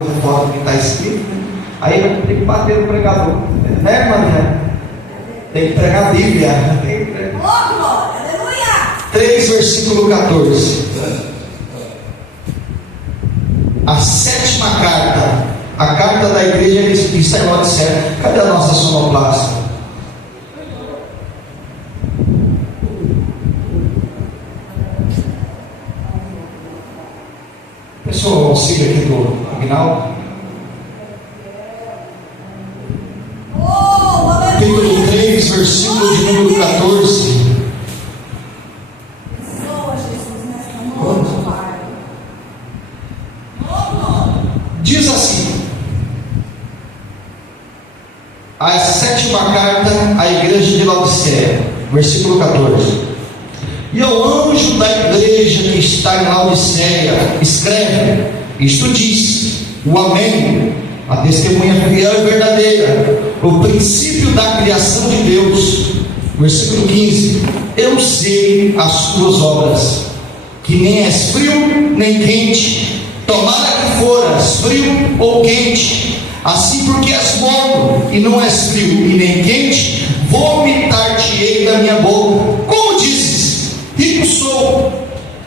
Conforme que está escrito, né? Aí tem que bater no pregador, né, irmã? Tem que pregar a Bíblia. Tem que pregar. Oh, glória, aleluia! 3, versículo 14. A sétima carta, a carta da igreja que está em Laodiceia. Cadê a nossa sonoplasta? Pessoal, auxílio aqui do Aguinaldo. Capítulo 3, versículo de número 14. Diz assim: a sétima carta à igreja de Laodiceia, versículo 14. E ao anjo da igreja que está em Laodiceia, escreve: isto diz o Amém, a testemunha fiel e verdadeira, o princípio da criação de Deus. Versículo 15: eu sei as tuas obras, que nem és frio nem quente. Tomara que foras frio ou quente. Assim, porque és morno e não és frio e nem quente, vomitar-te-ei da minha boca. Como dizes: rico sou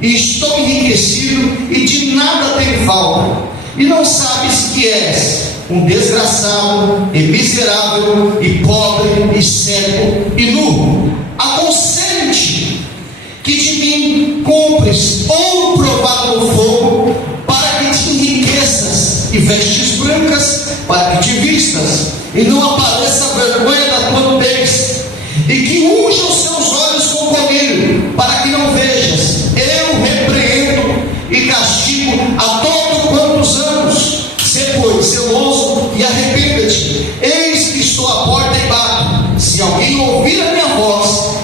e estou enriquecido e de nada tenho falta, e não sabes que és um desgraçado e miserável e pobre e cego e nu. Aconselho-te que de mim compres ouro provado no fogo, para que te enriqueças, e vestes brancas para que te vistas, e não apareça a vergonha da tua nudez, e que unja os seus olhos com colírio, para que não vejas. Eu repreendo e castigo a todos quantos anos. Sê, pois, zeloso e arrependa-te. Eis que estou à porta e bato. Se alguém ouvir a minha voz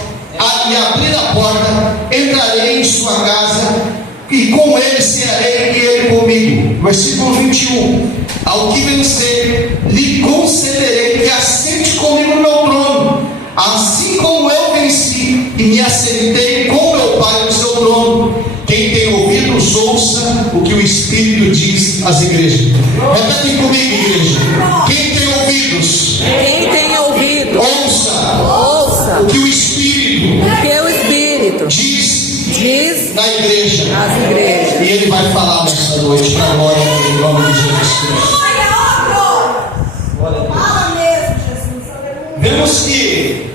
e abrir a porta, entrarei em sua casa, e com ele cearei e ele comigo. Versículo 21. Ao que vencer, lhe concederei que assente comigo no meu trono, assim como eu venci e me assentei com meu Pai no seu trono. Quem tem ouvidos, ouça o que o Espírito diz às igrejas. Repetem comigo, igreja. Quem tem ouvidos, ouça o que o Espírito diz na igreja. E ele vai falar nessa noite para a glória em nome de Jesus Cristo. Vemos que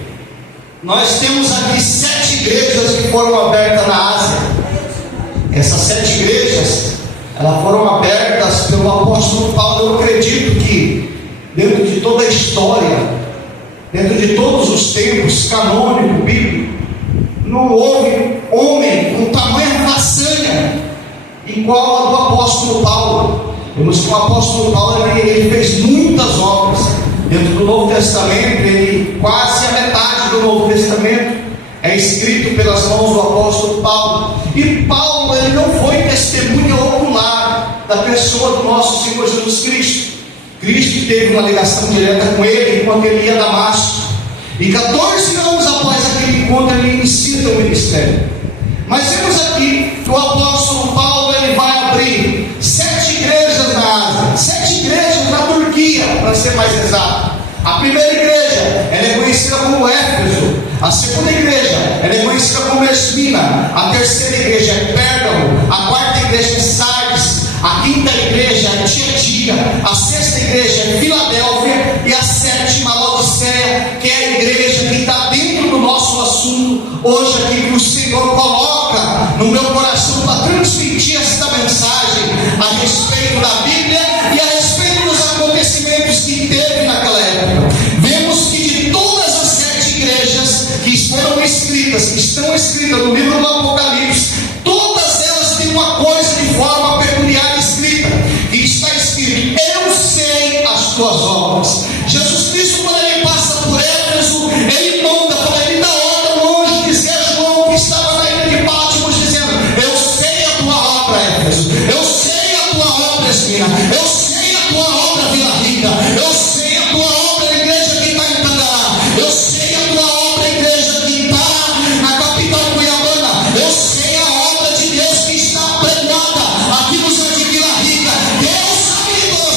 nós temos aqui 7 igrejas que foram abertas na Ásia. Essas 7 igrejas, elas foram abertas pelo apóstolo Paulo. Eu acredito que dentro de toda a história, dentro de todos os tempos canônico, bíblico, não houve homem com tamanha façanha igual a do apóstolo Paulo. Vemos que o apóstolo Paulo ele fez muitas obras dentro do Novo Testamento. Ele, quase a metade do Novo Testamento é escrito pelas mãos do apóstolo Paulo. E Paulo, ele não foi testemunha ocular da pessoa do nosso Senhor Jesus Cristo. Cristo teve uma ligação direta com ele enquanto ele ia a Damasco, e 14 anos após aquele encontro ele inicia o ministério. Mas vemos aqui que o apóstolo Paulo ele vai abrir 7 igrejas na Ásia, 7 igrejas na Turquia, para ser mais exato. A primeira igreja ela é conhecida como Éfeso, a segunda igreja ela é conhecida como Esmina, a terceira igreja é Pérgamo, a quarta igreja é Sardes, a quinta igreja é Tiatira, a sexta igreja é Filadélfia e a sétima Laodiceia, que é a igreja que está dentro do nosso assunto hoje aqui, que o Senhor coloca no meu coração para transmitir esta mensagem a respeito da Bíblia e a respeito dos acontecimentos que teve naquela época. Vemos que de todas as 7 igrejas que foram escritas, que estão escritas no livro do Apocalipse, todas elas têm uma coisa de forma peculiar escrita, que está escrito: eu sei as tuas obras. Jesus Cristo, quando ele passa por Éfeso, ele manda, fala, ele dá ordem ao anjo dizer a João, que estava na ilha de Patmos, dizendo: eu sei a tua obra, Éfeso, eu sei a tua obra, Esmina, eu sei a tua obra, Vila Rica, eu sei a tua obra, igreja que está em Tangará, eu sei a tua obra, igreja que está na capital Cuiabana, eu sei a obra de Deus que está pregada aqui no Jardim Vila Rica. Deus sabe de todas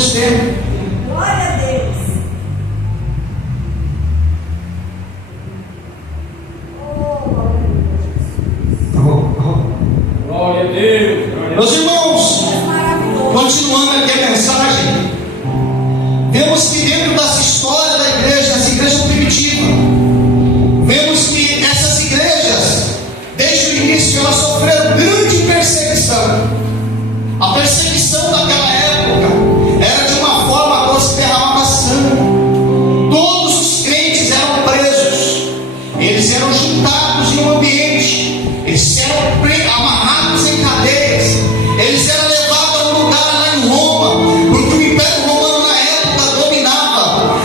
Deus tem. Glória a Deus. Glória a Deus. Meus irmãos, continuando aqui a mensagem, vemos que dentro dessa história da igreja, essa igreja primitiva, vemos que essas igrejas, desde o início, elas sofreram grande perseguição. A perseguição daquela época era de uma forma que se derramava sangue. Todos os crentes eram presos, eles eram juntados em um ambiente, eles eram amarrados em cadeias, eles eram levados a um lugar lá em Roma, porque o Império Romano na época dominava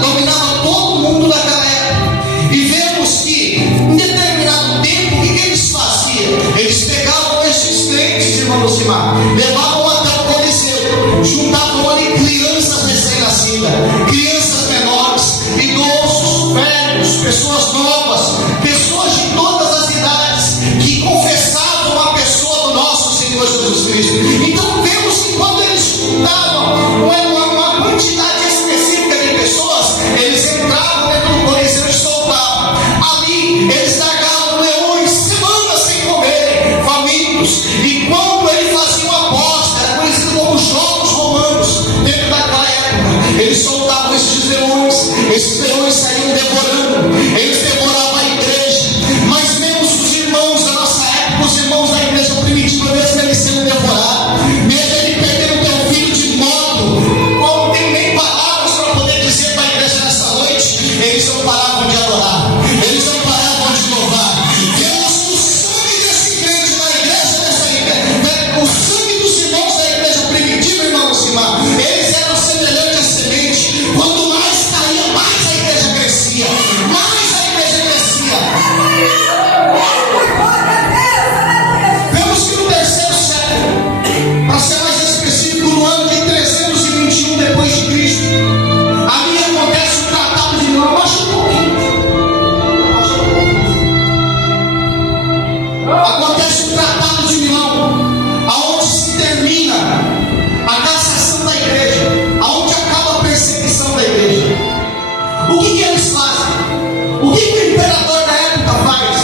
dominava todo mundo daquela época. E vemos que em determinado tempo, o que eles faziam? Eles pegavam esses crentes, irmão Lucimar, levavam até o Coliseu, juntavam ali crianças recém-nascidas, crianças menores, idosos, velhos, pessoas novas, pessoas de todas as idades que confessavam a pessoa do nosso Senhor Jesus Cristo. Então vemos que quando eles juntavam uma quantidade específica de pessoas, eles entravam dentro do Coliseu e soltavam. Ali eles largavam leões semanas sem comerem, famintos. E quando ele fazia uma aposta, era conhecido como jogos romanos, dentro daquela época, eles soltavam esses leões saíam devorando, eles devoravam a igreja. Mas vemos os irmãos da nossa época, os irmãos da igreja primitiva, mesmo eles sendo devorados, mesmo ele perdendo teu filho de modo, qual não tem nem palavras para poder dizer para a igreja nessa noite, eles não paravam de adorar, eles não paravam de louvar. Vemos o sangue desse crente na igreja, o sangue dos irmãos da igreja primitiva, irmão Simar, eles eram semelhantes à semente. Quanto mais caía, mais a igreja crescia, mais a igreja crescia. Vemos que no terceiro século, para ser mais específico, no ano de 321 depois de Cristo, ali acontece o Tratado de Milão. Abaixa um pouquinho. Acontece o Tratado de Milão, aonde se termina a cassação da igreja, aonde acaba a perseguição da igreja. O que eles fazem? O que o imperador da época faz?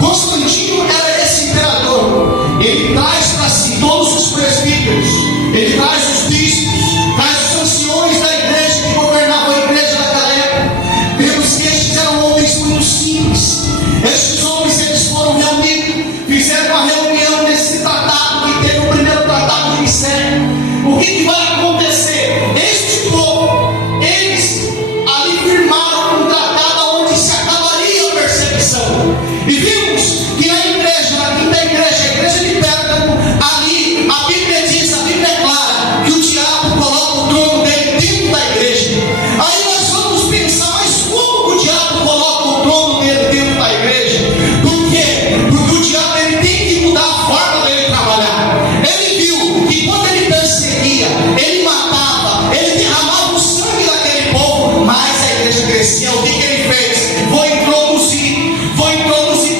Constantino era esse imperador. Ele traz para si todos os presbíteros, ele traz os bispos, traz os anciões da igreja que governavam a igreja naquela época. Vemos que estes eram homens muito simples. Estes homens, eles foram reunidos, fizeram uma reunião nesse tratado que teve o primeiro tratado de Nicéia. O que vai acontecer? Este povo, eles ali firmaram um tratado onde se acabaria a perseguição. E vimos que na igreja, na quinta igreja, a igreja de Pérgamo, ali a Bíblia diz, a Bíblia é clara, que o diabo coloca o trono dele dentro da igreja. Aí nós vamos pensar, mas como o diabo coloca o trono dele dentro da igreja? Por quê? Porque o diabo, ele tem que mudar a forma dele trabalhar. Ele viu que quando ele perseguia, ele matava, ele derramava o sangue daquele povo, mas a igreja crescia. O que ele fez? Vou introduzir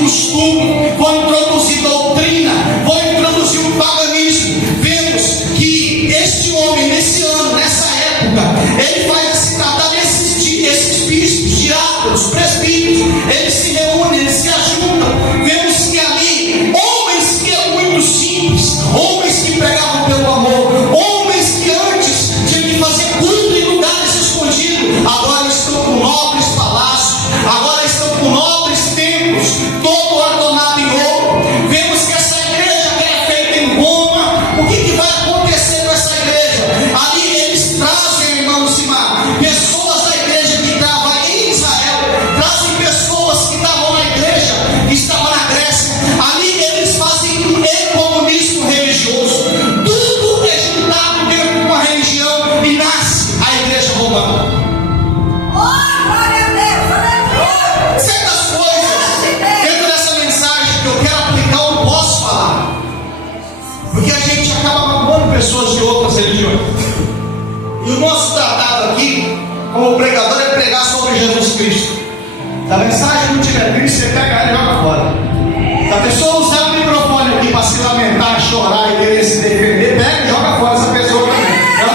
costume, vou introduzir doutrina, vou introduzir o paganismo. Vemos que este homem, nesse ano, nessa época, ele faz esse tratado, esses bispos, diáconos, presbíteros, eles se reúnem, eles se ajuntam. Vemos que ali, homens que eram muito simples, homens que pregavam pelo amor, homens que antes tinham que fazer culto em lugares escondidos, agora estão com nobres palácios, agora estão com nobres templos, todo adornado em ouro. Vemos que essa igreja que era feita em Roma, o que vai acontecer com essa igreja? Ali eles trazem, irmão Simar, pessoas da igreja que estavam em Israel, trazem pessoas que estavam na igreja, que estavam na Grécia. Ali eles fazem um ecumenismo religioso. Tudo é juntado dentro de uma religião e nasce a igreja romana. Certas coisas dentro dessa mensagem que eu quero aplicar, eu não posso falar, porque a gente acaba magoando pessoas de outras religiões. E o nosso tratado aqui, como pregador, é pregar sobre Jesus Cristo. Se a mensagem não tiver Cristo, você pega ela e joga fora. Se a pessoa usar o microfone aqui para se lamentar, chorar e querer se defender, pega e joga fora essa pessoa também. Ela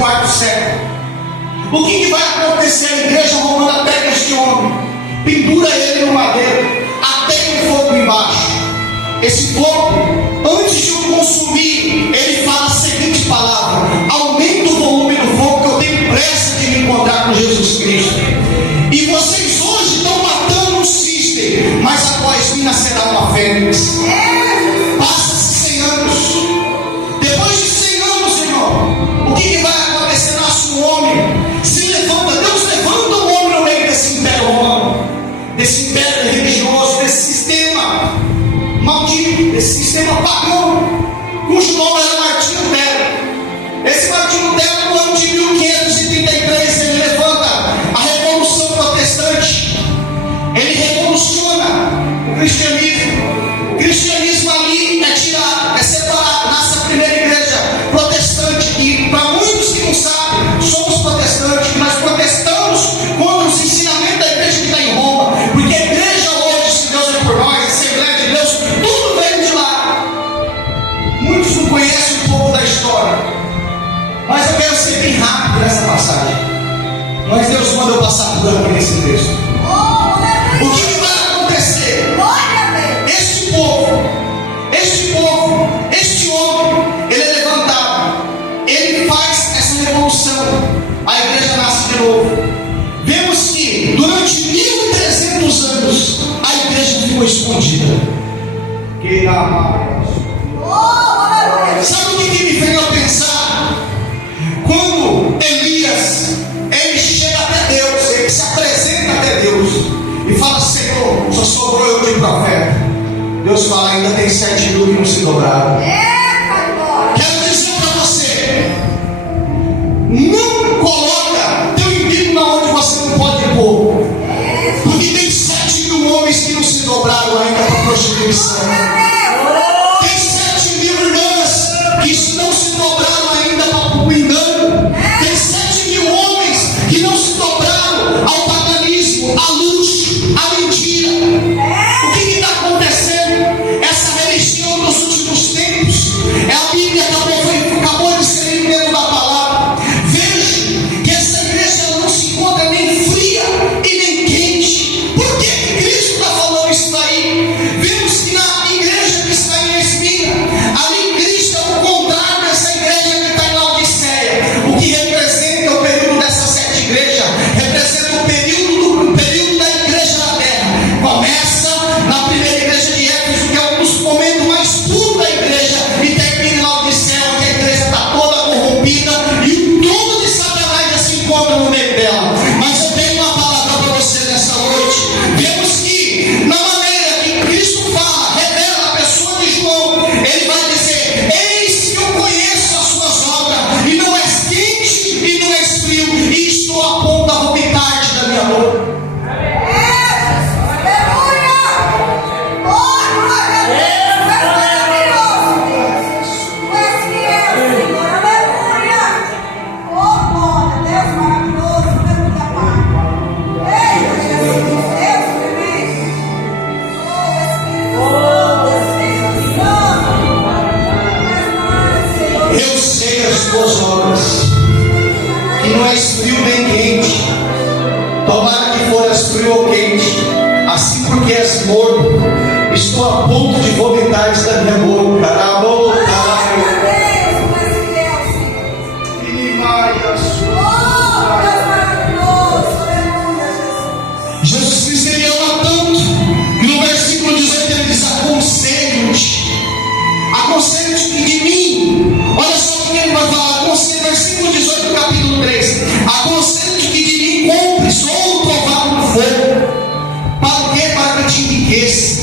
quarto século. O que vai acontecer? A igreja romana pega este homem, pendura ele no madeiro, até que o fogo embaixo. Esse fogo, antes de o consumir, ele fala a seguinte palavra: aumenta o volume do fogo, que eu tenho pressa de me encontrar com Jesus Cristo. E vocês hoje estão matando um cisne, mas após mim nascerá uma fênix. Passa-se 100 anos. Depois de 100 anos, irmão, o que vai acontecer? Nasce um homem, se levanta. Deus levanta um homem no meio desse império romano, desse império religioso, desse sistema maldito, desse sistema pagão, cujo nome era Martinho Lutero. Esse Martinho Lutero, no ano de 1533, ele levanta a Revolução Protestante. Ele revoluciona o cristianismo. O cristianismo ali é tirado, é separado. Nasce a primeira igreja protestante. E para muitos que não sabem, somos protestantes, que nós protestamos contra os ensinamentos da igreja que está em Roma. Porque a igreja hoje, se Deus é por nós, a Assembleia de Deus, tudo veio de lá. Muitos não conhecem um pouco da história, mas eu quero ser bem rápido nessa passagem. Mas Deus mandou passar por aqui nesse texto. O que vai acontecer? Este povo, este homem, ele é levantado, ele faz essa revolução, a igreja nasce de novo. Vemos que durante 1300 anos a igreja ficou escondida. Sabe o que me veio a pensar? Quando Elias, ele chega até Deus, ele se apresenta até Deus e fala: Senhor, só sobrou eu de profeta. Deus fala: ainda tem 7.000 que não se dobraram. Quero dizer para você, não coloca teu inimigo na onde você não pode pôr, porque tem 7.000 homens que não se dobraram ainda para a prostituição. Tem 7.000 irmãs que não se dobraram ainda para o engano. Tem 7.000 homens que não se dobraram ao paganismo, à luxo, à mentira. O que está acontecendo? Essa religião dos últimos tempos, é a Bíblia acabou de ser dentro da palavra. Veja que essa igreja não se encontra nem fria e nem quente. Por que Cristo está falando isso daí? Vemos que na igreja que está em Esmina, ali Cristo é o contrário dessa igreja que está em Laodiceia. O que representa o período dessas 7 igrejas? Representa o período da igreja na terra. Começa na primeira igreja de Éfeso, que é um dos momentos mais puros da igreja, e termina em Laodiceia, onde a igreja está toda corrompida e o trono de Satanás já se encontra no meio dela. Mas eu tenho uma palavra para você nessa noite. Vemos que na maneira que Cristo fala, revela a pessoa de João, ele vai dizer: eis que eu conheço as suas obras, e não és quente e não és frio, e estou a ponto da vomitar-te da minha boca. Eu sei as tuas obras, que não és frio nem quente. Tomara que foras frio ou quente, assim porque és morto, estou a ponto de vomitar-te da minha boca. Jesus Cristo, ele ama tanto, e no versículo 18 ele diz: aconselho-te de mim. Olha só o que ele vai falar. Versículo 18 do capítulo 3: aconselho-te que de mim compres ouro provado no fogo. Para o quê? Para que te enriqueça.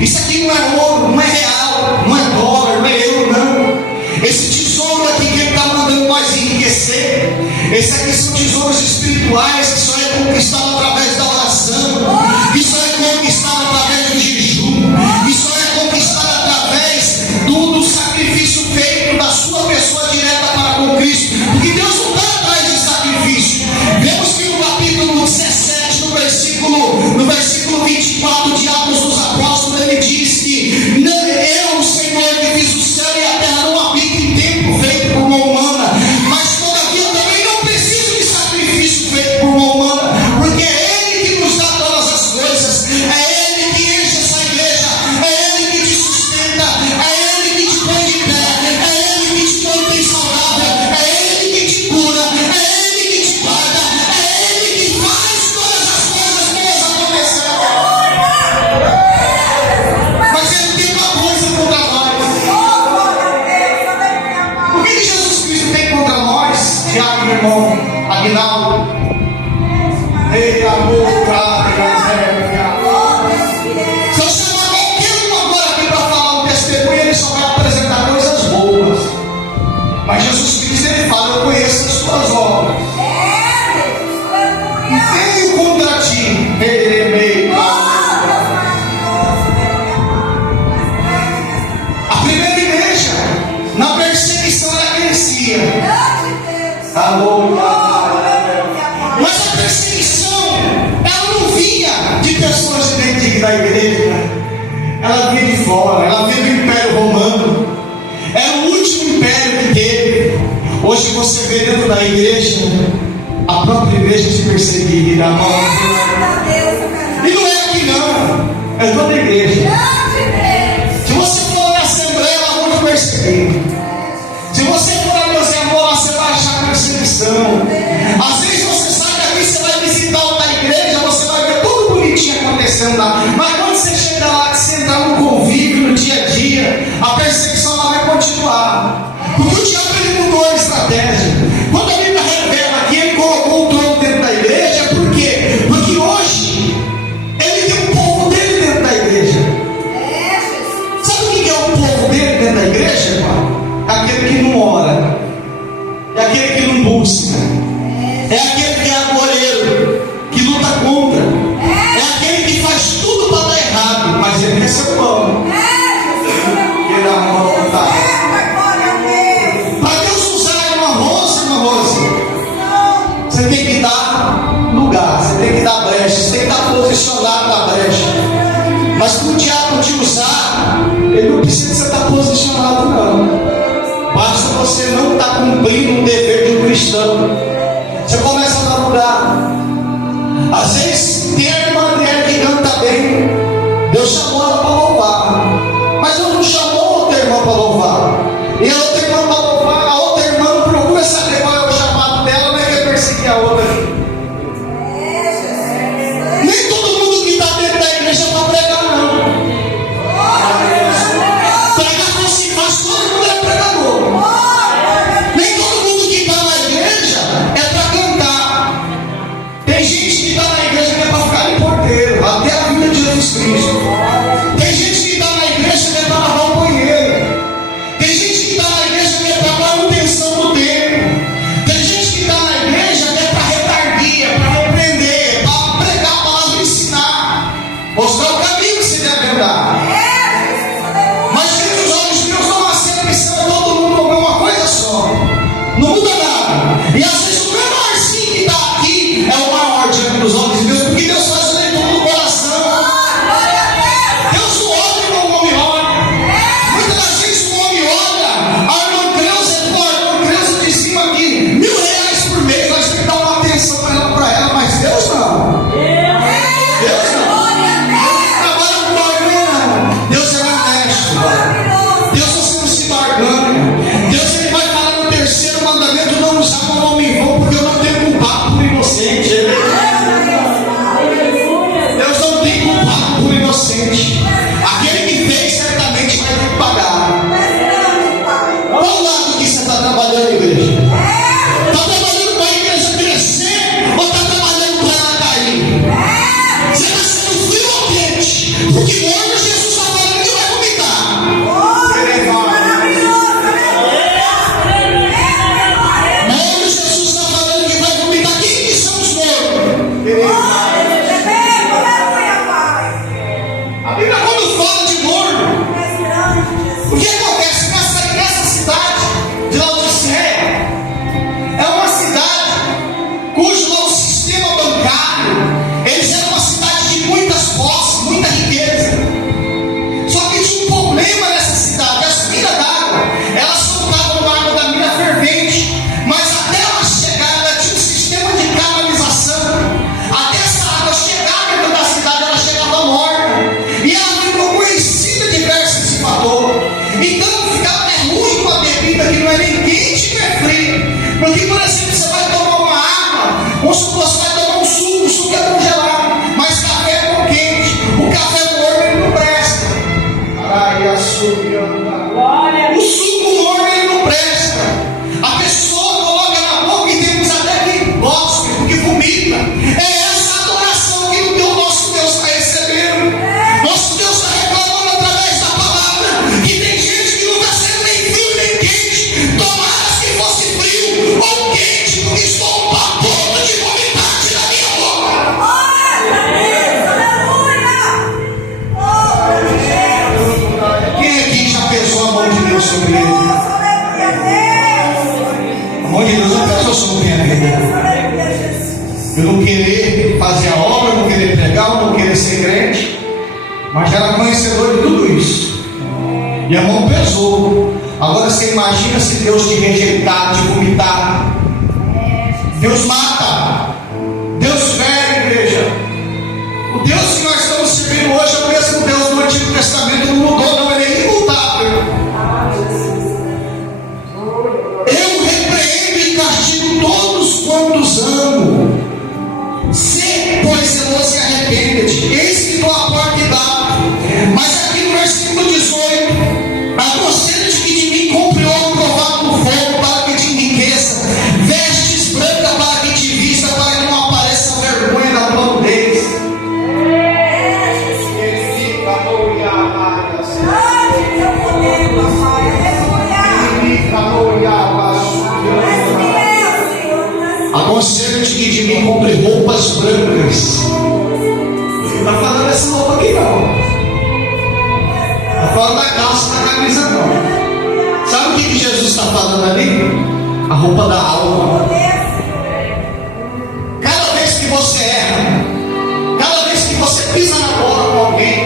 Isso aqui não é ouro, não é real, não é dólar, não é euro, não. Esse tesouro aqui que ele está mandando nós enriquecer, esse aqui são tesouros espirituais que só é conquistado através da oração, que só é conquistado através do jejum, que só é conquistado através do sacrifício feito da sua pessoa direta para com Cristo. Porque Deus não está atrás de sacrifício. Vemos que no capítulo 17, no versículo 24 de Atos dos Apóstolos, ele diz que eu, o Senhor, que fiz o céu e a terra, não habito em templo feito por mão humana, mas todavia fora, ela veio do Império Romano, era o último império que teve. Hoje você vê dentro da igreja, a própria igreja se perseguida, a mão. E não é aqui não, é toda a igreja. Se você for na Assembleia, ela vai te perseguir. Se você for na Deus é amor, você vai achar perseguição. Às vezes você sai daqui, você vai visitar outra igreja, você vai ver tudo bonitinho acontecendo lá. Mas quando você chega lá, que você entra no convívio, no dia a dia, a perseguição ela vai continuar. Porque o diabo ele mudou a estratégia. Quando a Bíblia revela que ele colocou o trono dentro da igreja, por quê? Porque hoje ele tem um povo dele dentro da igreja. Sabe o que é o povo dele dentro da igreja, irmão? Aquele que não ora, é aquele que não busca, é aquele que é agoreiro, que luta contra, é aquele que faz tudo para dar errado, mas ele recebe o pão. Ele dá uma vontade. Para Deus usar uma Rose, você tem que dar lugar, você tem que dar brecha, você tem que estar posicionado na brecha. Mas para o diabo te usar, ele não precisa você estar posicionado, não. Basta você não estar cumprindo um dever de um cristão. Você começa a dar lugar. Às vezes tem a irmã dele que canta bem, Deus chamou ela para louvar, mas Deus não chamou outra irmã para louvar. E a outra irmã para louvar, a outra irmã não procura saber qual é o chamado dela, mas quer perseguir a outra. Nem todo mundo que está dentro da igreja é para pregar, não. Pregar se faz, todo mundo é pregador. Nem todo mundo que está na igreja é para cantar. Tem gente que está na igreja que é para ficar em porteiro, até a vinda de Jesus Cristo. Tem gente que está na igreja que é para lavar o banheiro. Tem gente que está na igreja que é para manutenção do templo. Tem gente que está na igreja que é para retardia, para repreender, para pregar a palavra e ensinar, mostrar o caminho que se deve andar. Mas que os olhos de Deus não acendem a missão, é todo mundo comer uma coisa só. Não muda nada. E às vezes o menorzinho que está aqui é o maior diante dos olhos de Deus, porque Deus faz a leitura do coração. Deus não olha como o homem olha. Muitas das vezes o homem olha, a irmã Creuza de cima aqui, R$1.000 por mês, nós temos que dar uma atenção para ela, mas Deus não. Deus não. Trabalha com barganha. Deus é honesto. Deus você não se barganha. Deus ele vai falar no terceiro mandamento: não usar o nome em vão, porque eu não tenho culpado por inocente. Deus não tem culpado por inocente. Aquele que fez certamente vai ter que pagar. Qual lado que você está trabalhando, igreja? Está trabalhando para a igreja crescer ou está trabalhando para ela cair? Você está sendo frio ou quente? Porque morno Jesus está falando que vai vomitar. Morno Jesus está falando que vai vomitar. Quem que são os mornos? A Bíblia quando fala de morno, o que acontece nessa cidade de Laodiceia? É uma cidade cujo lá o sistema bancário, eles eram uma cidade de muitas posses, muita riqueza. Só que tinha um problema nessa cidade: as minas d'água, elas soltavam água da mina fervente, mas até ela chegar, ela tinha um sistema de canalização. Até essa água chegar dentro da cidade, ela chegava morta. E ela ficou conhecida diversos fatores. Então ficava ruim com a bebida que não é nem quente nem fria. Porque, por exemplo, você vai tomar uma água, vamos supor, você vai tomar um suco, o suco é congelado, mas café é bom quente. O café morno ele não presta. O suco morno ele não presta. A pessoa coloca na boca e temos até que gosta, porque vomita. É essa adoração que o nosso Deus está recebendo. Nosso Deus está reclamando através da palavra que tem gente que não está sendo nem frio nem quente. Tomara que fosse frio ou quente, porque estou a ponto de vomitar da minha boca. Quem aqui já pensou a mão de Deus sobre ele? A mão de Deus não pensou sobre minha vida. Eu não querer fazer a obra, eu não querer pregar, eu não querer ser crente, mas era conhecedor de tudo isso. E a mão pesou. Agora você imagina se Deus te rejeitar, te vomitar. Deus mata, Deus fere, igreja. O Deus que nós estamos servindo hoje é o mesmo Deus do Antigo Testamento, não mudou, não, ele é imutável. Eu repreendo e castigo todos quantos amo. Se, pois, zeloso e arrepende-te. Eis que estou à porta e bato. Mas aqui no versículo 18, aconselho-te que de mim compre ouro provado no fogo, para que te enriqueça, vestes brancas para que te vista, para que não apareça a vergonha da tua nudez. Aconselho-te que de mim compre roupas brancas. Não está falando dessa roupa aqui não. Está falando da calça, da camisa não. Sabe o que Jesus está falando ali? A roupa da alma. Cada vez que você erra, cada vez que você pisa na bola com alguém,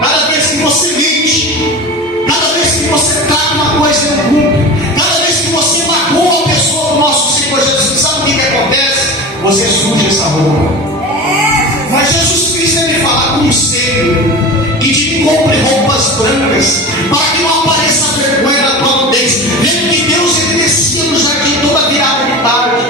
cada vez que você mente, cada vez que você cai uma coisa no culto, cada vez que você magoa a pessoa do nosso Senhor Jesus, sabe o que acontece? Você suja essa roupa. Mas Jesus Cristo, ele fala com sede, que te compre roupas brancas, para que não apareça a vergonha da tua nudez. Vendo que Deus, ele descia no jardim toda virada de tarde,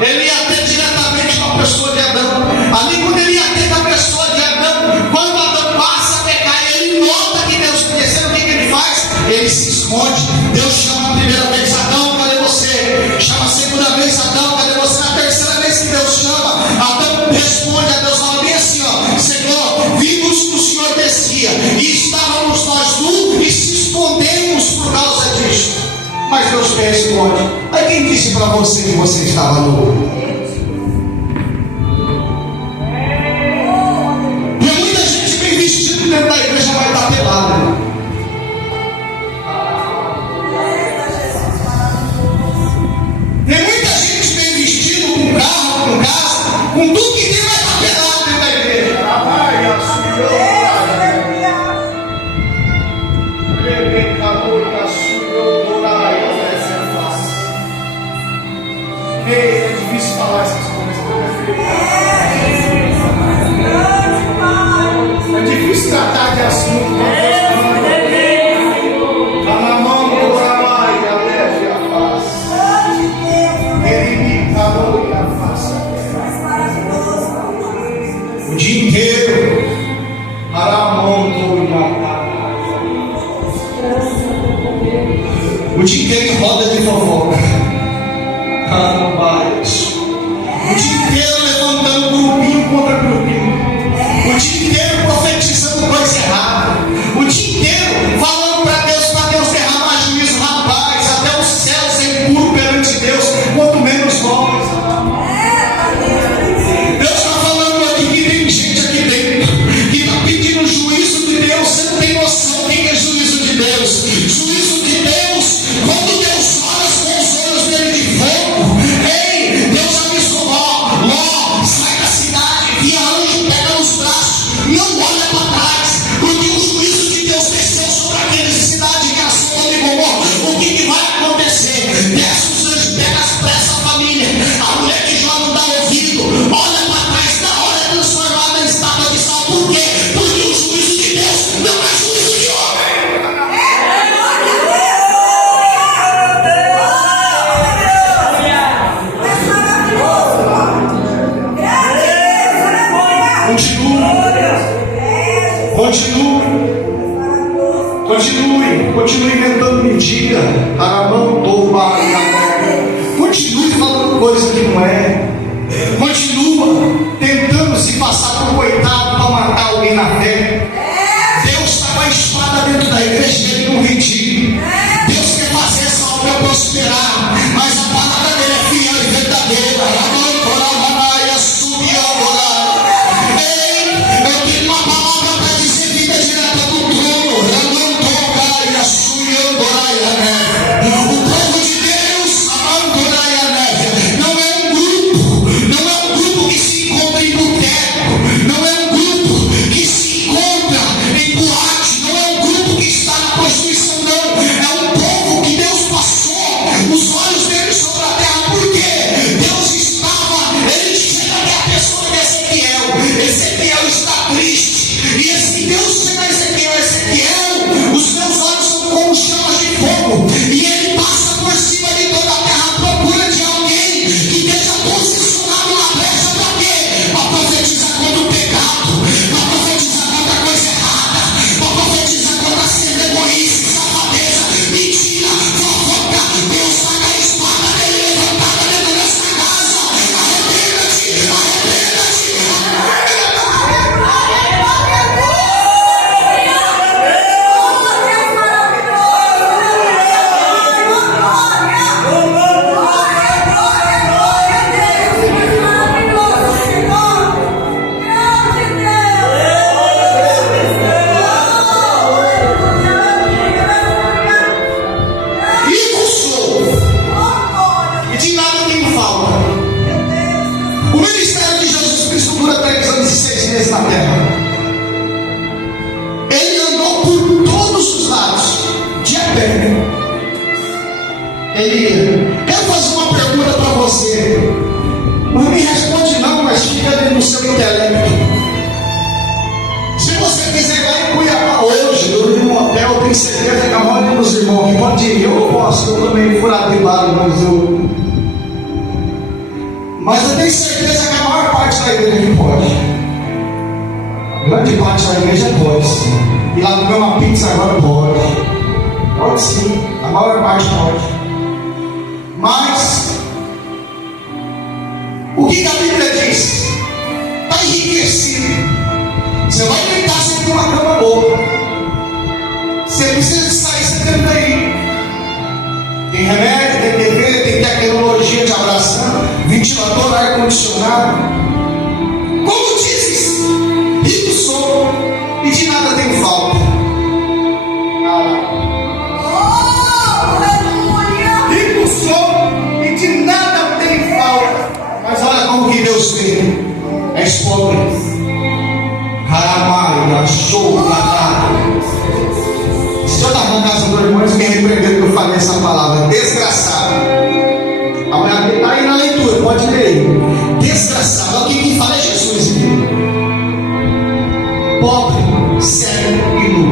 ele ia ter diretamente com a pessoa de Adão. Ali, quando ele ia ter com a pessoa de Adão, quando Adão passa a pecar, ele nota que Deus desceu. O que ele faz? Ele se esconde. Deus chama a primeira vez: Adão, cadê você? Chama a segunda vez: Adão, cadê você? Na terceira vez que Deus chama, Adão responde a Deus, fala bem assim: ó, Senhor, vimos que o Senhor descia e estávamos nós nus e se escondemos por causa disso. Mas Deus te responde: aí quem disse para você que você estava nu? Tem muita gente bem vestida dentro da igreja, vai estar pelada. Tem muita gente bem vestida, com carro, com casa, com tudo que tem, vai estar pelado dentro da igreja. É difícil falar essas coisas. É difícil tratar de assunto. Está na mão do trabalho, aleve a face. Ele calou e a face. O dia inteiro, para a mão do o dia inteiro em roda de fofoca. O dia inteiro levantando grupinho contra grupinho. O dia inteiro profetizando coisa errada. O dia inteiro falando para Deus derramar juízo. Rapaz, até os céus é impuro perante Deus, quanto menos nós. Deus está falando aqui que tem gente aqui dentro que está pedindo juízo de Deus. Você não tem noção quem é juízo de Deus. Juízo de Deus, quando Deus olha com os olhos dele de fogo. Ei, Deus avisou Ló, sai da cidade, via anjo, pega nos braços, não olha para trás, porque o juízo de Deus desceu sobre aqueles de cidade que era Sodoma e Gomorra. O que vai acontecer? Desce os anjos, pega as pressas, a família, a mulher que já não dá ouvido, olha para trás, na hora é transformada em estátua de sal. Por quê? Porque o juízo de Deus não é juízo de homem. Continue inventando mentira. Continue falando coisa que não é. Continua tentando se passar por coitado para matar alguém na fé. Deus está com a espada dentro da igreja e ele não retira. Deus quer fazer essa obra prosperar, mas a palavra dele é fiel e verdadeira. Eu tenho uma palavra para dizer vida direta do trono. O povo de Deus, não é um grupo que se encontra em boteco, não é um grupo que se encontra em boate, não é um grupo que está na prostituição certeza que a maioria dos irmãos que pode ir, eu posso, eu também furado de lado, mas eu tenho certeza que a maior parte da igreja que pode. Grande parte da igreja pode sim. E lá comer uma pizza agora pode. Pode sim, a maior parte pode. Mas o que a Bíblia diz? Está enriquecido. Você vai tentar sempre ter uma cama boa. Você precisa de sair, você tenta ir. Tem remédio, tem TV, tem tecnologia de abração, ventilador, ar-condicionado. Como dizes, rico sou e de nada tenho falta. Rico sou e de nada tenho falta. Mas olha como que Deus vê. És pobre. Caramaia, show, se eu estava na casa do irmão, eles me repreendendo que eu falei essa palavra. Desgraçado. Amanhã está aí na leitura, pode ler aí. Desgraçado. Olha o que fala é Jesus aqui. Pobre, cego e nu.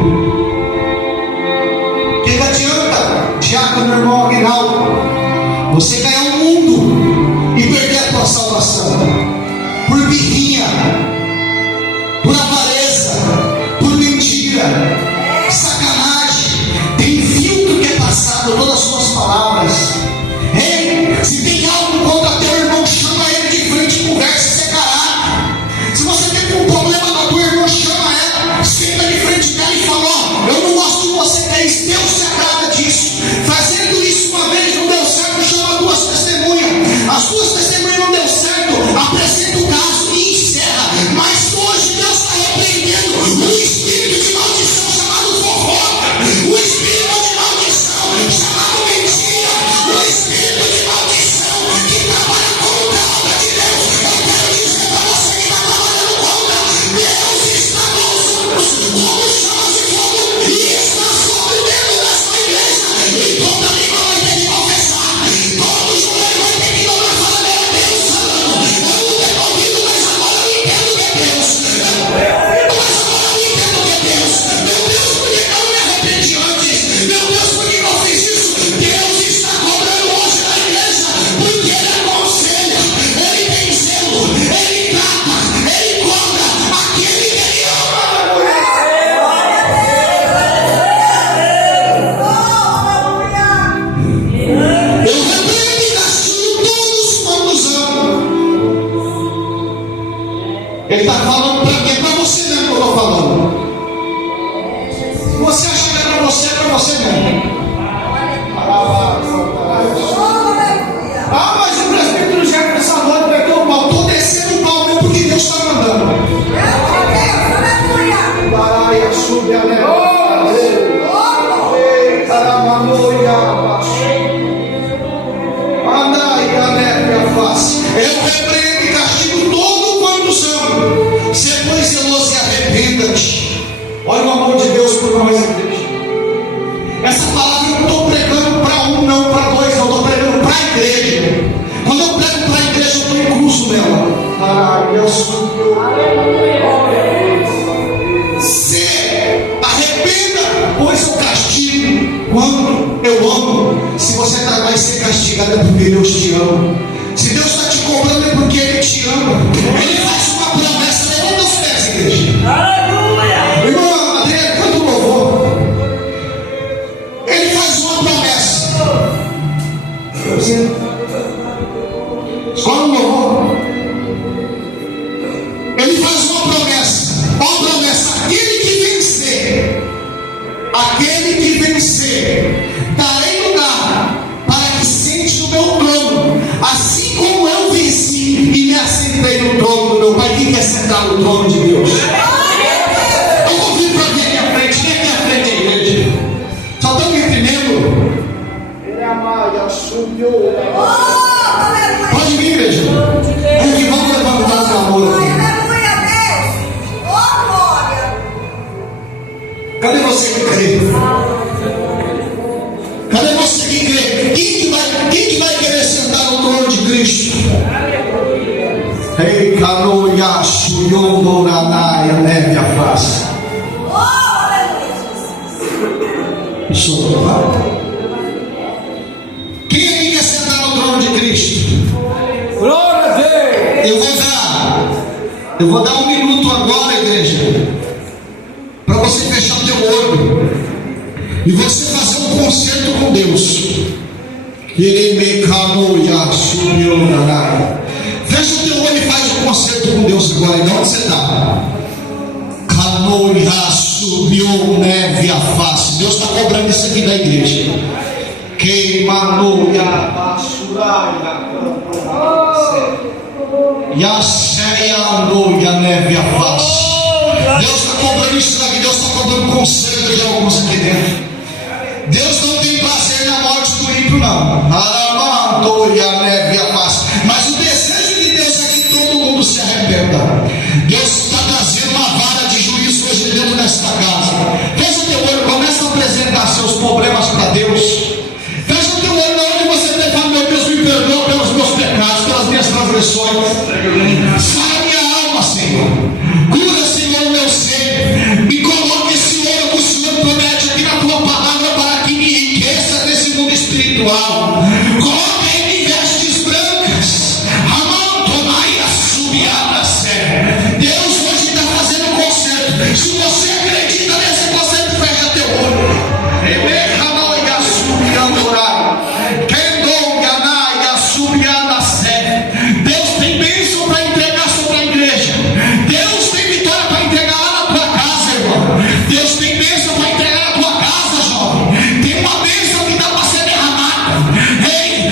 O que adianta, diácono, meu irmão Aguinaldo, você ganhar o mundo e perder a tua salvação? Por birrinha, por avareza, por mentira, sacanagem. Tem filtro que é passado todas as suas palavras. Ei, se tem algo contra teu irmão, chama ele de frente e conversa e se caráter. Se você tem um problema com a tua irmã, chama ela, senta de frente dela e fala: ó, eu não gosto de você, que é isso, Deus se agrada disso. Fazendo isso uma vez não deu certo, chama duas testemunhas. As duas testemunhas não deu certo, apresenta o caso e encerra. Mas hoje Deus está repreendendo o espírito de maldição chamado fofoca, o espírito de maldição chamado mentira, o espírito de maldição que trabalha contra a obra de Deus. Eu quero dizer para você que está trabalhando contra, Deus está como chamas de fogo e está sobre dentro desta igreja. E toda língua vai ter que confessar, todo joelho vai ter que dobrar e falar: meu Deus Santo, eu não tenho ouvido, mas agora eu entendo que é Deus. Mas agora eu entendo que é Deus. Meu Deus, por que eu não me arrependi antes? Meu Deus, por que eu fiz isso? Deus está cobrando hoje na igreja, porque Ele aconselha, Ele tem zelo, Ele trata, Ele cobra aquele que Ele ama. Eu repreendo e castigo todos quantos amam. Ele está falando para quê? Para você mesmo que eu estou falando. Se você acha que é para você mesmo. Ah, mas o presbítero já essa noite pegou o pau. Estou descendo o pau mesmo porque Deus está mandando. Baraia, sube a Ei, caramanoia, andai a neve a face. Eu repreendo e castigo todo quanto amo. Se pois zeloso e arrependa-te. Olha o amor de Deus por nós, igreja. Essa palavra eu não estou pregando para um, não para dois, eu estou pregando para a igreja. Quando eu prego para a igreja, eu estou incluso nela. Se arrependa, pois eu castigo quando eu amo. Se você vai ser castigado é porque Deus te ama. Se Deus está te cobrando é porque Ele te ama. Ele faz uma promessa. Levanta os pés, igreja. Aleluia! Irmão Adriano, canta o louvor. Ele faz uma promessa. Escola o louvor. Ele faz uma promessa. Qual promessa? Aquele que vencer, darei lugar para que sente no meu trono, assim como eu venci e me assentei no trono do meu Pai. Quem quer sentar no trono de Deus? Eu convido para vir aqui à frente. Vem aqui à frente, igreja. Só estão me entendendo? Ele é amado, subiu. Pode vir, igreja. Vamos levantar os amores. Cadê você que crê? Cadê você que crê? Quem que vai querer sentar no trono de Cristo? Ei, canoia, chuyondoranaia, neve a face. Pessoa, tá? Quem aqui quer sentar no trono de Cristo? Glória a Deus! Eu vou dar 1 minuto agora, igreja, para você fechar o teu olho e você fazer um concerto com Deus. Fecha o teu olho e faz um concerto com Deus agora. De onde você está? Canoia subiu neve a face. Deus está cobrando isso aqui da igreja. Queimanoia basuraia. Yaceia neve a face. Deus está cobrando isso daqui. Deus está cobrando conselho de alguns aqui dentro. Deus não tem prazer na morte do ímpio, não. Aramandoia neve a face. Mas o desejo de Deus é que todo mundo se arrependa. Deus está trazendo uma vara de juízo hoje dentro desta casa. Fecha o teu olho, começa a apresentar seus problemas para Deus. Fecha o teu olho na hora que você te fala: meu Deus, me perdoa pelos meus pecados, pelas minhas transgressões. Sara minha alma, Senhor. Cura, Senhor, o meu ser. Me coloque esse ouro que o Senhor promete aqui na tua palavra para que me enriqueça nesse mundo espiritual. Coloque em mim vestes brancas. Amantomaia subiada, Senhor. Deus hoje está fazendo um concerto. Se você acredita nesse concerto, fecha teu olho. Deus tem bênção para entregar sobre a igreja. Deus tem vitória para entregar lá na tua casa, irmão. Deus tem bênção para entregar na tua casa, jovem. Tem uma bênção que dá para ser derramada. Ei,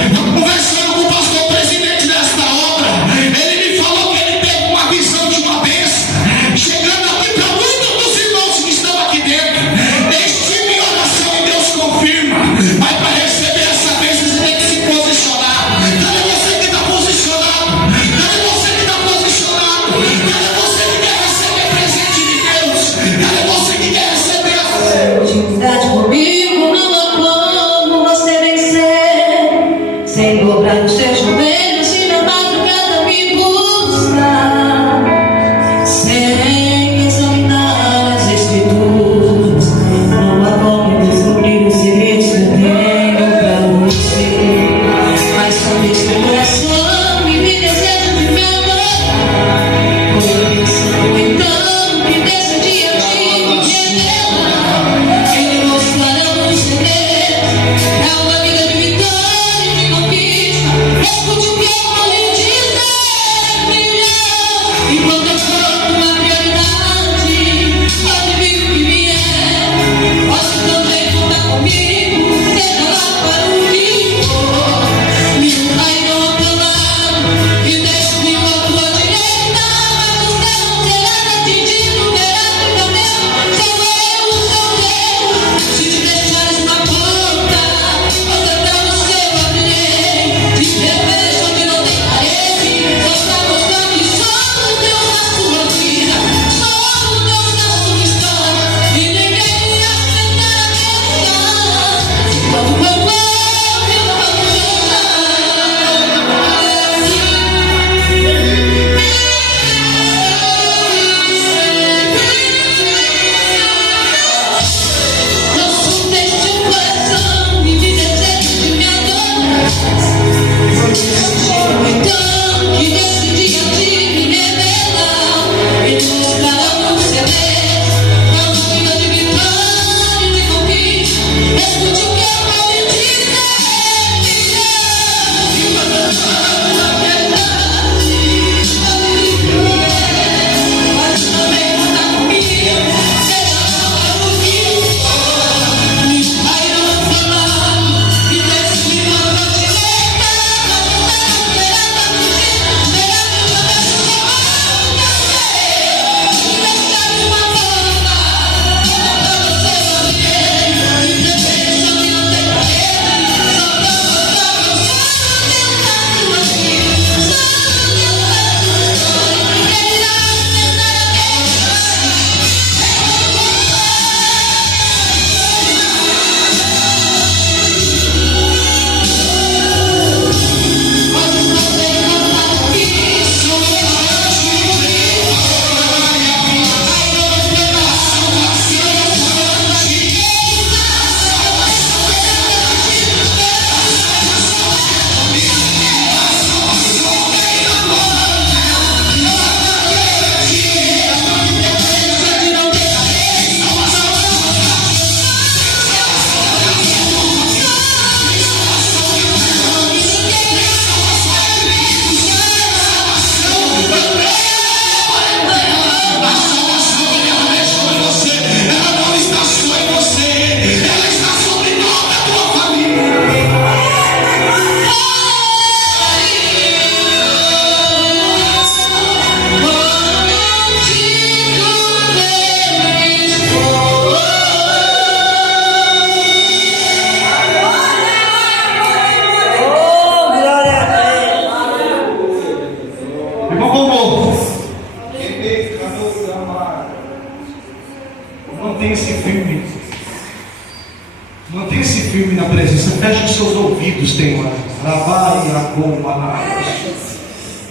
Mantenha-se firme na presença. Feche os seus ouvidos, tem mais.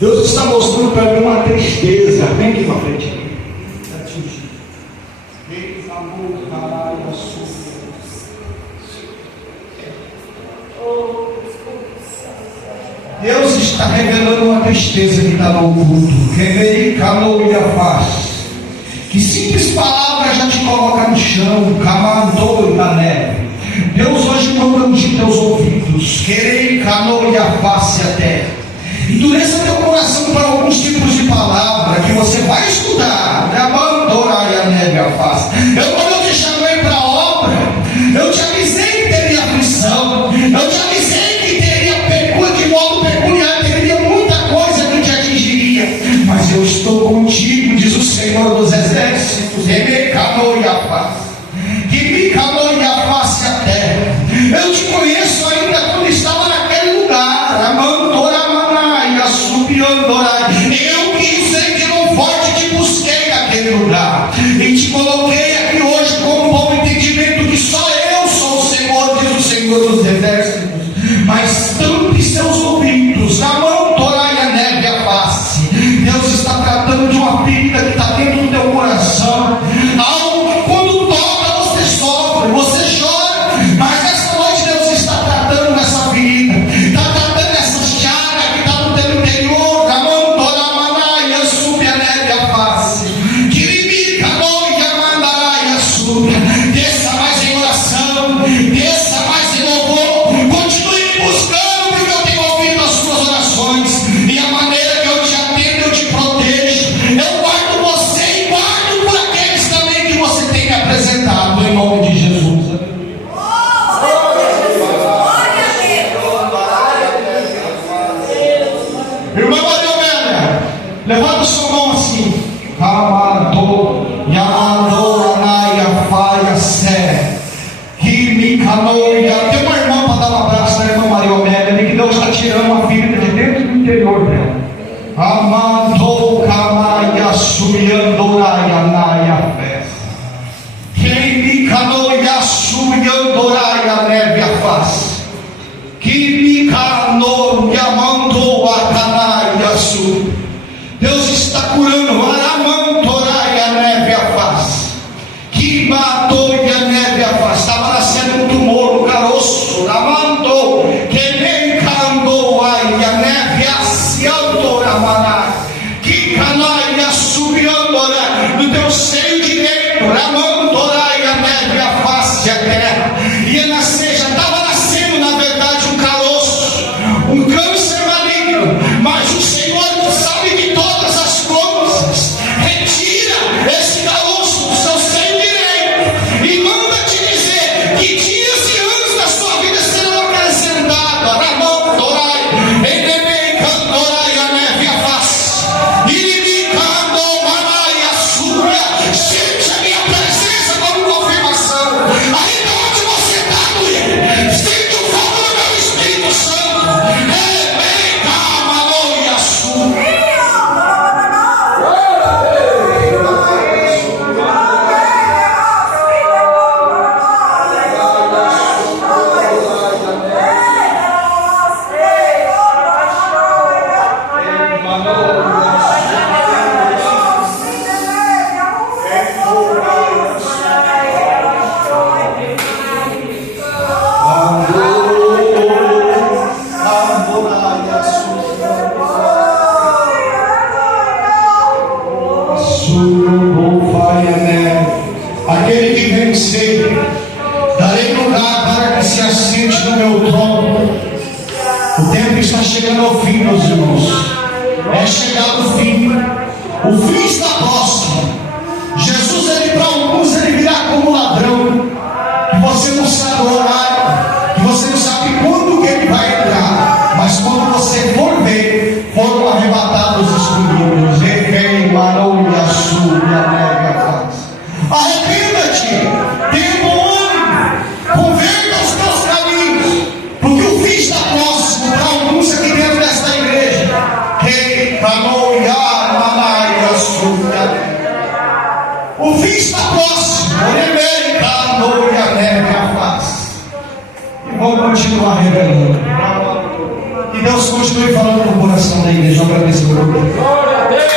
Deus está mostrando para mim uma tristeza. Vem aqui para frente. Deus está revelando uma tristeza que está no oculto. Que simples palavras já te coloca no chão. Camandou na neve. Deus hoje manda ungir teus ouvidos. Querei canoa e a face a terra. Endureça teu coração para alguns tipos de palavra que você vai estudar. Abandonar a neve a face. Quando eu te chamei para a obra, eu te avisei que teria aflição. Eu te avisei que teria de modo peculiar, teria muita coisa que te atingiria. Mas eu estou contigo, diz o Senhor dos Exércitos. Que me calou e a face a terra. Eu te conheço ainda quando estava naquele lugar. Eu que usei de mão forte te busquei naquele lugar. E te coloquei aqui hoje com um bom entendimento que só eu sou o Senhor, diz o Senhor dos Exércitos. Mas tampe seus ouvidos, a neve a face. Deus está tratando de uma ferida que está dentro do teu coração. Algo que quando toca você sofre, você chora. Mas essa noite Deus está tratando dessa ferida. Está tratando dessa chaga que está no teu interior. Sube a neve a face. Quirimica, noia, mandaraia, sube. Desça mais em oração. Desça mais em louvor. Continue buscando, porque eu tenho ouvido as suas orações. E a maneira que eu te atendo, eu te protejo. Eu guardo você e guardo por aqueles também que você tem me apresentado. Em nome de Jesus. Irmã Maria Amélia, levanta o seu mão assim. Tem uma irmã para dar um abraço na irmã Maria Amélia, que Deus está tirando uma ferida de dentro do interior dela. Amandou Kamaia Suyandoraia Naia Festa. Quem me canoia Suyandoraia neve a face. Que me canoia mandou a Canaia Su. Deus está curando Aramantoraia neve a face. Que matou e a neve a face. Estava nascendo um tumor no caroço. Ramandou. Que nem candou a neve a Ciandoramana. Que canaia subiandora no teu seio direito. Ramandoraia neve a face a terra. Ia nascer, já estava nascendo na verdade um caroço. Um câncer maligno. Mas o Senhor sabe de todas as coisas. Retira esse caroço do seu seio direito e manda te dizer que dias e anos da sua vida serão acrescentados. Ramondorai, Enebei, Candorai, a neve a face. Iribi, Candorai, a sua. Sente a minha presença como confirmação. Ainda onde você está, mulher, sente o fogo do meu Espírito Santo. Enebei, Camaloi, a sua. Aquele que vencer, darei lugar para que se assente no meu trono. O tempo está chegando ao fim, meus irmãos. É chegado o fim. O fim está próximo. Jesus, ele para alguns, ele virá como ladrão. Que você não sabe o horário, que você não sabe quando que ele vai entrar. Mas quando você for ver, foram arrebatados os escolhidos. Requei, marou e a sua neve a face. Arrependa-te, tenha bom ânimo, converta os teus caminhos, porque o fim está próximo para alguns aqui dentro desta igreja. O fim está próximo. e vão continuar revelando. Que Deus continue falando no coração da igreja. Eu agradeço. Glória a Deus.